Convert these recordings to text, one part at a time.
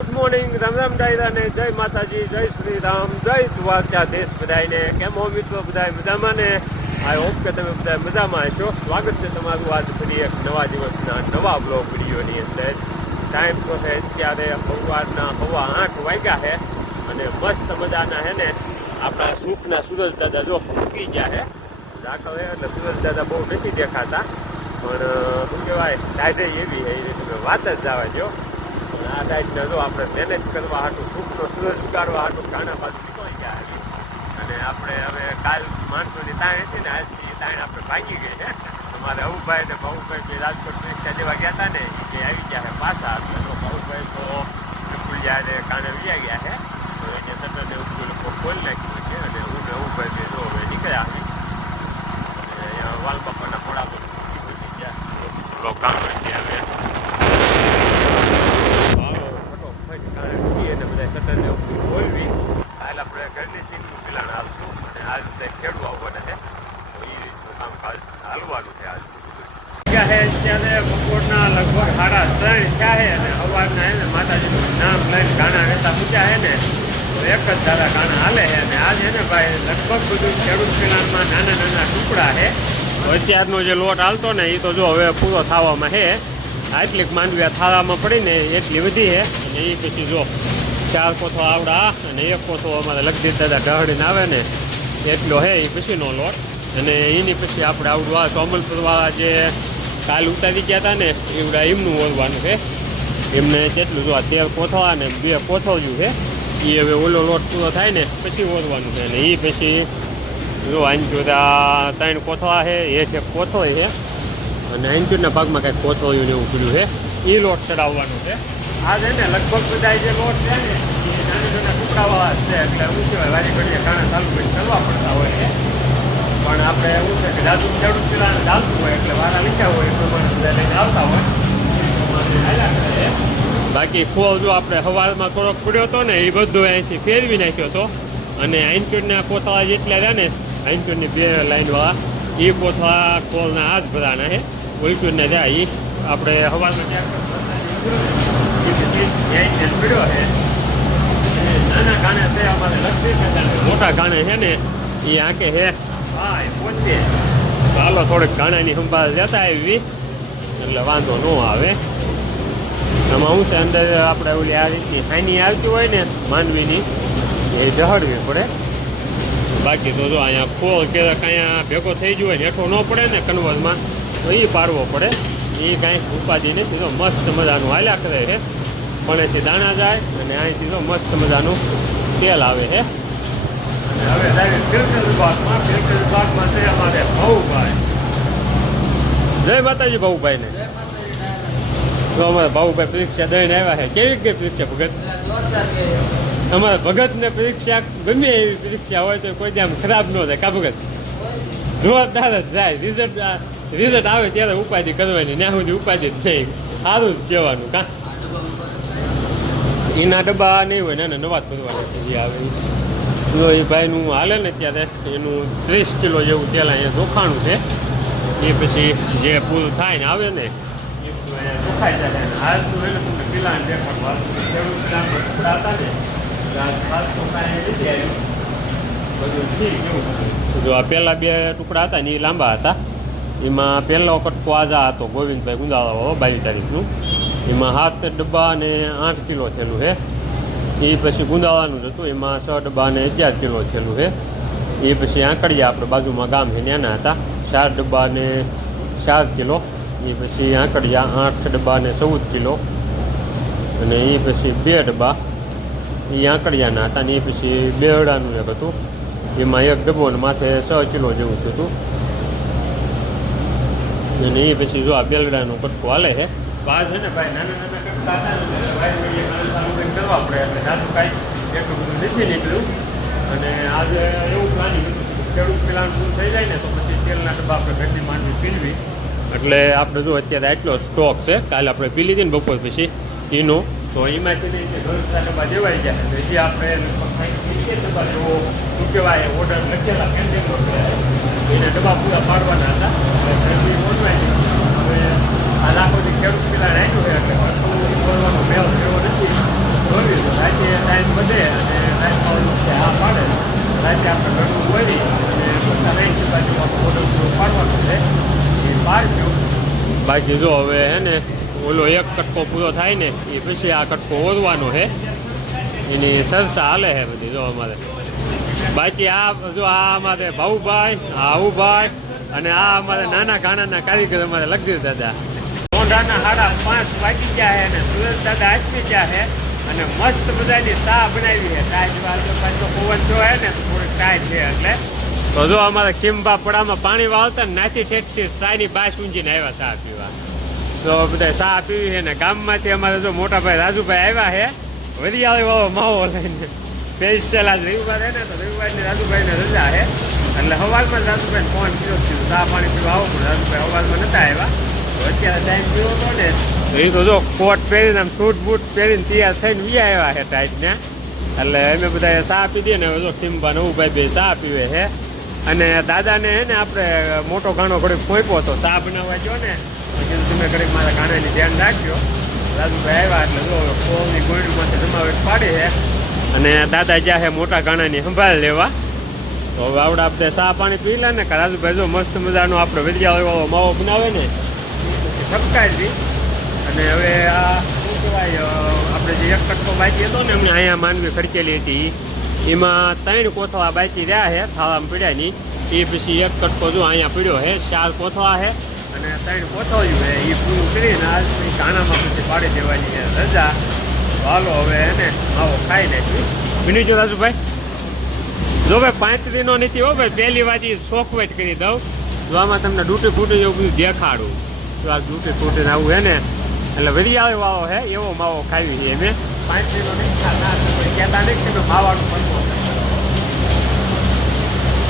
Good morning Ram Ram ડાયરા ને જય માતાજી જય શ્રી રામ જય દ્વારકા દેશ બધાને કેમ હો મિત્રો બધા મજામાં ને? આઈ હોપ કે તમે બધા મજામાં હશો. સ્વાગત છે તમારું આજ ફરી એક નવા દિવસના નવા બ્લોગ વિડીયોની અંદર. ટાઈમ તો છે અત્યારે સવારના હવા આઠ વાગ્યા છે અને મસ્ત મજાના હે ને આપણા સુખના સુરજ દાદા જો મૂકી ગયા છે. રાખવે એટલે સુરજ દાદા બહુ નથી દેખાતા. પણ શું કહેવાય? ટાઈડે એવી છે, એ તમે વાત જ જવા અને આ ટાઈપના જો આપણે મેનેજ કરવા હાટું સૂરજ ઉગાડવા હાટું કાણા બાજુ નીકળી ગયા હતી અને આપણે હવે કાલ માણસોની તાણ હતી ને આજની તાણ આપણે ભાગી ગઈ છે. અમારે અવુભાઈ ને ભાવુભાઈ બે રાજકોટ દેવા ગયા હતા ને, એ આવી ગયા છે પાછા. તો ભાવુભાઈ તો વિપુલ જ્યારે કાને વ્યા ગયા છે. તો એને સટરને લોકો ખોલી નાખ્યું છે. અને હું ને અવુભાઈ બે હવે નીકળ્યા આવી અહીંયા વાલબાપાના પોળા પર કામ હવે ભાવો ફટોફટ કારણ કે એને બધા સટરને ઉપર ખોલવી હાલ આપણે ઘરની સીટનું પિલાણ હાલશું અને આ રીતે ખેડવા આવવાના છે તો એ રીતનું કામકાજ હાલવાનું છે આજ છે અત્યારે બપોરના લગભગ સાડા ત્રણ થયા છે અને સવારના હે ને માતાજીનું નામ લઈને ગાણા રહેતા મૂક્યા છે ને દાદા ગાણા હાલે છે અને આ છે ને ભાઈ લગભગ બધું ખેડૂત પિલાણમાં નાના નાના ટુકડા છે. અત્યારનો જે લોટ હાલતો ને એ તો જો હવે પૂરો થવામાં છે. આટલીક માંડવી થાળામાં પડીને એટલી વધી છે. અને એ પછી જો ચાર કોથો આવડા અને એક કોથો અમારે લગતી દાદા ઢહડીને આવે ને, એટલો છે એ પછીનો લોટ. અને એની પછી આપણે આવડું આ સોમલપુરવાળા જે કાલ ઉતારી ગયા હતા ને એવડા એમનું ઓરવાનું છે. એમને કેટલું જો આ તેર કોથળા ને બે કોથળિયું છે. એ હવે ઓલો લોટ પૂરો થાય ને, પછી ઓરવાનું છે. એટલે એ પછી જો આંચુરા ત્રણ કોથળા છે, એ છે કોથો છે. અને આંચુરના ભાગમાં કાંઈક કોથળિયું ને એવું પીડ્યું છે. એ લોટ ચડાવવાનો છે. આ છે ને લગભગ બધા જે લોટ છે ને, એ નાના નાના ટુકડાવાળા છે. એટલે શું વારી ઘડીએ ઘણા ચાલુ કરી કરવા પડતા હોય છે. પણ આપણે એવું છે કે દાદુ ખેડૂત પેલા ચાલતું હોય, એટલે વારા લીધા હોય એ પ્રમાણે લઈને આવતા હોય. બાકી ખોળ જો આપણે હવારમાં થોડોક પડ્યો હતો ને, એ બધું અહીંથી ફેરવી નાખ્યો હતો. અને આંચુરના કોથળા જેટલા રહ્યા ને આંચુરની બે લાઈનવાળા, એ કોથળા ખોળના હાથ ભરાના છે ઉલટુને જાય એ આપણે હવારમાં પડ્યો નાના ગાણે છે અમારે લક્ષ્મી મોટા ગાણે છે ને એ આંકે છે. ચાલો થોડીક ગાણાની સંભાળ જતા આવી એટલે વાંધો ન આવે. આમાં શું છે અંદર આપણે ઓલી આ રીતની હાની આવતી હોય ને માનવીની એ દહડવી પડે. બાકી તો જો અહીંયા ખોળ કે અહીંયા ભેગો થઈ ગયો હોય ને હેઠો ન પડે ને કન્વર્ટમાં તો એ પાડવો પડે. એ કાંઈ ઉપાધિ નથી તો મસ્ત મજાનું હાલ્યા કરે છે. પણ એથી દાણા જાય અને અહીંથી તો મસ્ત મજાનું તેલ આવે છે. અને હવે ડાયરેક્ટ ફિલ્ટર વિભાગમાં ફિલ્ટર વિભાગમાં છે અમારે ભાઉભાઈ. જય માતાજી ભાઉભાઈને. તો અમારા ભાઉભાઈ પરીક્ષા દઈને આવ્યા છે. કેવી કઈ પરીક્ષા ભગત? અમારા ભગતને પરીક્ષા, ગમે એવી પરીક્ષા હોય તો કોઈ આમ ખરાબ ન થાય. કા ભગત? જોરદાર જ જાય. રિઝલ્ટ રિઝલ્ટ આવે ત્યારે ઉપાધિ કરવાની ત્યાં સુધી ઉપાધિ જ નહીં. સારું જ કહેવાનું, કા? એના ડબ્બા નહીં હોય ને નવા જ ભરવાના જે આવે. જો એ ભાઈનું હાલે ને ત્યારે એનું ત્રીસ કિલો જેવું તેલ અહીંયા ચોખાણું છે. એ પછી જે પૂરું થાય ને આવે ને જો આ પહેલાં બે ટુકડા હતા ને એ લાંબા હતા. એમાં પહેલો કટકો આજા હતો, ગોવિંદભાઈ ગુંદાળાવાળો બાવીસ તારીખનું. એમાં સાત ડબ્બા અને આઠ કિલો થયેલું છે. એ પછી ગુંદાળાનું જ હતું. એમાં છ, ડબ્બા અને અગિયાર કિલો થયેલું છે. એ પછી આંકડીયા આપણે બાજુમાં ગામ છે, ત્યાંના હતા. ચાર ડબ્બા અને ચાર કિલો. એ પછી આંકડિયા આઠ ડબ્બા અને ચૌદ કિલો. અને એ પછી બે ડબ્બા. એ આંકડિયાના હતા ને એ પછી બેહડાનું એક હતું. એમાં એક ડબ્બો અને માથે છ કિલો જેવું થતું અને એ પછી જો આ બેલડાનો કટકો હાલે છે. બા છે ને ભાઈ, નાના નાના કટકા કરવા પડે, એટલે નાનું કાંઈ એટલું બધું નીકળ્યું. અને આજે એવું પ્લાનિંગ ખેડૂત પેલાનું થઈ જાય ને, તો પછી તેલના ડબ્બા આપણે ઘરની માંડવી પીનવી એટલે આપણે જો અત્યારે આટલો સ્ટોક છે, કાલે આપણે પી લીધી ને બપોર પછી એનો તો એમાંથી જે ઘરના ડબ્બા દેવાઈ ગયા છે. જે આપણે ડબ્બા જેવો શું કહેવાય ઓર્ડર લખેલા પેન્ડિંગ એને ડબ્બા પૂરા પાડવાના હતા. ઓનલાઈન આ લાખોથી ખેડૂત પેલા રાખ્યું છે એટલે પાછું એ બોલવાનો મેળ એવો નથી તો બધે અને રાતમાં ઓલું છે આ પાડે રાતે આપણે ઘરનું બોલી અને બધા વેચી બાજુ ઓર્ડર પૂરો પાડવાનો છે એ પાડશું બાકી જો હવે હે ને, ઓલો એક કટકો પૂરો થાય ને, એ પછી આ કટકો ઓરવાનો છે એની સરસા હાલે છે બધી જો અમારે. બાકી આ જો આ અમારે ભાઉભાઈ આવુભાઈ અને આ અમારે નાના ગાણાના કારીગર અમારે લગ્ન દાદા. મોઢાના હાડા પાંચ વાગી ગયા છે અને સુરત દાદા અને મસ્ત મજાની ચા બનાવી છે ચા વાળો પાછો પવન જો હે ને, થોડીક ચાય છે એટલે. તો જો અમારે ખીમબા પડામાં પાણી વાળતા નાચી ઠેઠથી ચાની બાસ ઊંચીને આવ્યા ચા પીવા. તો બધા ચા પીવી છે ને ગામમાંથી અમારે જો મોટાભાઈ રાજુભાઈ આવ્યા છે. વરિયાળી વાળો માવો લઈને સ્પેશિયલ આજ રવિવાર હે ને, તો રવિવારની રાજુભાઈને રજા છે. એટલે જ રાજુભાઈ ફોન કર્યો છે ચા પાણી પીવા આવો, પણ રાજુભાઈ હવાલમાં નતા આવ્યા. તો અત્યારે ટાઈમ પીવો હતો ને એ તો જો કોટ પહેરીને આમ સૂટ બૂટ પહેરીને તૈયાર થઈને વી આવ્યા છે ટાઈટને. એટલે અમે બધા ચા પી દઈએ ને જો ખીમબા નવું ભાઈ બે ચા પીવે છે. અને દાદાને હે ને આપણે મોટો ગાણો ઘડીક ફોંપ્યો હતો. ચા બનાવવા ગયો ને પછી તમે ઘડીક મારા ગાણાની ધ્યાન રાખજો. રાજુભાઈ આવ્યા એટલે જો, કોની ગોળીમાંથી જમાવટ પાડી છે અને દાદા જ્યાં છે મોટા ગાણાની સંભાળ લેવા. તો હવે આપણે આપણે ચા પાણી પી લે ને રાજુભાઈ જો મસ્ત મજાનો આપણે વેદિયા એવો માવો બનાવે ને દી અને હવે આ શું કહેવાય આપણે જે એક કટકો બાકી હતો ને, એમને અહીંયા માંડવી ખડકેલી હતી. એમાં ત્રણ કોથળા બાકી રહ્યા છે, થાળામાં પીડ્યાની એ પછી એક કટકો જો અહીંયા પીડ્યો છે, ચાર કોથળા છે અને ત્રણ કોથળિયું છે. એ પૂરું કરીને આજ કાણામાં પછી પાડી દેવાની છે રજા. હાલો હવે એને આવો ખાઈ નાખી બીની જો રાજુભાઈ, જો ભાઈ પાંચ દિનો નથી હો ભાઈ, પહેલી વાત ઈ શોખવેટ કરી દઉં. જો આમાં તમને ડૂટી ફૂટી એવું બધું દેખાડું. જો આ ડૂટી ફૂટીને આવું હે ને એટલે વરિયાળી વાળો હે, એવો માવો ખાવી છે મેં પાંચ દિનો નહીં કહેતા નહીં કે માવાનું બનવો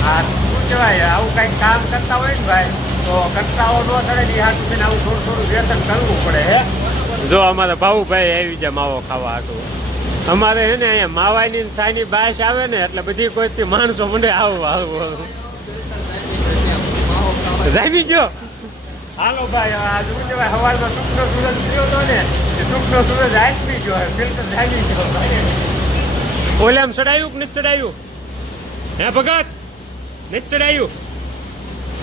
હા શું કહેવાય આવું કાંઈક કામ કરતા હોય ને ભાઈ તો કંટાળો ન ચડે ને હાથ આવું થોડું થોડું વ્યસન કરવું પડે હે જો અમારે ભાવુભાઈ આવી જાય માવો ખાવા હતું. અમારે હે ને અહીંયા માવાની ને સાની બાસ આવે ને એટલે બધી કોઈ માણસો મને આવું આવું. જામી ગયો? હાલો ભાઈ આ શું કહેવાય હવારમાં સુખનો સૂરજ થયો હતો ને, એ સુખનો સૂરજ આટમી ગયો ફિલ્ટર જાગી ગયો ઓલે આમ ચડાયું કે નથી ચડાયું? હે ભગત નથી ચડાયું?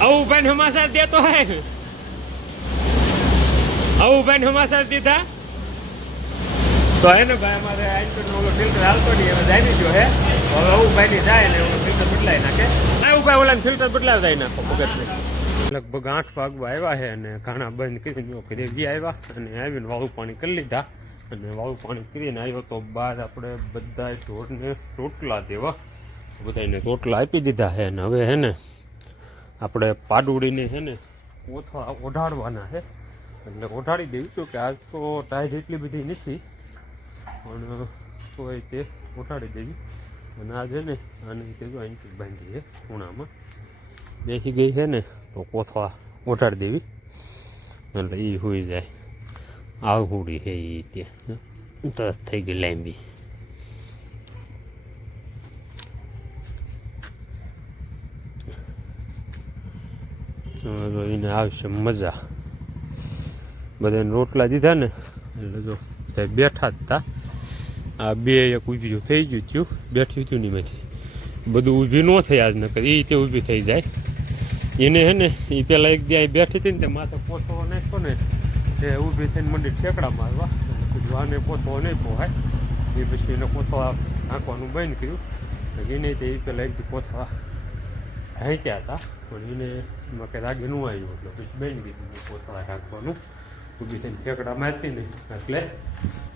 આવું ભાઈ હમાસા દેતો હે? આવું ભાઈ હમાસા દીધા? તો હે ને ભાઈ, અમારે આઈસ્ક્રીમ ઓલો ફિલ્ટર હાલતો નહીં, હવે જામી ગયો હે. હવે આવું ભાઈ જાય ને, ઓલો ફિલ્ટર બદલાઈ નાખે. આવું ભાઈ ઓલા ફિલ્ટર બદલાવ જાય નાખો ભગત લગભગ આઠ વાગવા આવ્યા છે અને ઘણા બંધ કરીને ઘરે બી આવ્યા અને આવીને વાળું પાણી કરી લીધા. અને વાળું પાણી કરીને આવ્યો તો બાદ આપણે બધા ઢોરને રોટલા દેવા. બધાને રોટલા આપી દીધા છે અને હવે હે ને આપણે પાડુડીને છે ને ઓથવા ઓઢાડવાના છે. એટલે ઓઢાડી દેવી તો કે આજ તો ટાઈટ એટલી બધી નથી, પણ તોય તે ઓઢાડી દેવી. અને આજે ને આને તે જો અહીંથી બાંધી છે ખૂણામાં. બેસી ગઈ છે ને તો કોથળા ઓઢાડી દેવી. એટલે એ હોઈ જાય. આવડી છે એ ત્યાં તરત થઈ ગઈ લાંબી. એને આવશે મજા. બધાને રોટલા દીધા ને, એટલે જો બેઠા જ હતા આ બે એક ઊભી થઈ ગયું થયું. બેઠ્યું હતું ની બધું ઊભી ન થઈ આજ નકર. એ રીતે ઊભી થઈ જાય. એને હે ને એ પેલા એક દી બેઠી હતી ને તે માથે પોથો નાખ્યો ને, તે ઊભી થઈને મંડી ઠેકડા મારવા કીધું, આને નહીં પોહાય એ પછી એને પોથો આંકવાનું બંધ કર્યું. એને તે એ પેલા એક દી પોથવા હાંક્યા હતા. પણ એને એમાં કંઈ રાગે નું આવ્યું એટલે પછી બંધ કીધું પોથવા હાંકવાનું ઊભી થઈને ઠેકડા મારતી ને, એટલે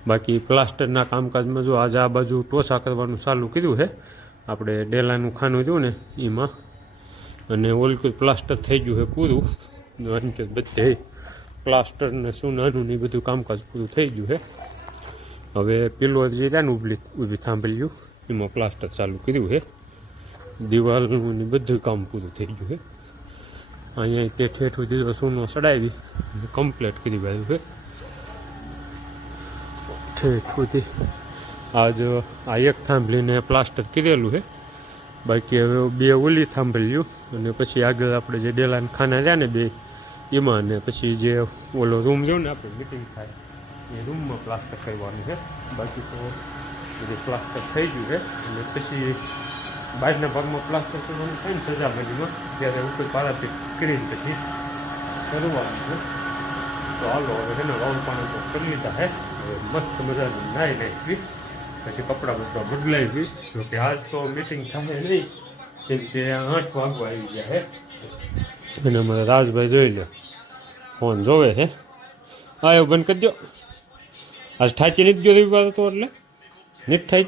બાકી પ્લાસ્ટરના કામકાજમાં જો આજે આ બાજુ ટોસા કરવાનું ચાલુ કર્યું છે આપણે ડેલાનું ખાનું જોયું ને, એમાં અને ઓલકું પ્લાસ્ટર થઈ ગયું છે પૂરું. કારણ કે બધે પ્લાસ્ટર ને સોનાનું ને એ બધું કામકાજ પૂરું થઈ ગયું છે હવે પેલો જે રહ્યા ને ઊભી ઊભી થાંભલ્યું એમાં પ્લાસ્ટર ચાલુ કર્યું છે દિવાલનું ને બધું કામ પૂરું થઈ ગયું છે અહીંયા તે ઠેઠ સુધી સોનો ચડાવી કમ્પ્લીટ કરી બાજુ છે ઠેઠ સુધી આજ આ એક થાંભલીને પ્લાસ્ટર કરેલું છે બાકી હવે બે ઓલી થાંભલ્યું અને પછી આગળ આપણે જે ડેલાન ખાના રહ્યા ને બે, એમાં ને પછી જે ઓલો રૂમ જો ને આપણે મિટિંગ થાય. એ રૂમમાં પ્લાસ્ટર કરવાનું છે. બાકી તો બધું પ્લાસ્ટર થઈ ગયું છે. અને પછી બહારના ભાગમાં પ્લાસ્ટર કરવાનું થાય ને સજામણીમાં ત્યારે ઉપર પારાથી કરીને પછી કરવાનું છે. તો હાલો, હવે છે ને રાઉન્ડ પાણી તો કરી લીધા હે હવે મસ્ત મજાનું નાય નાખી પછી કપડાં બધા ગઈ. જો કે આજ તો મીટિંગ થાય નહીં. કેમ કે આઠ વાગવા આવી ગયા હે. અને અમારા રાજભાઈ જોઈ લે ફોન જોવે છે હા, એવું બંધ કરી દો આજ ઠાચી નથી ગયો રવિવાર હતો એટલે. નથી થાય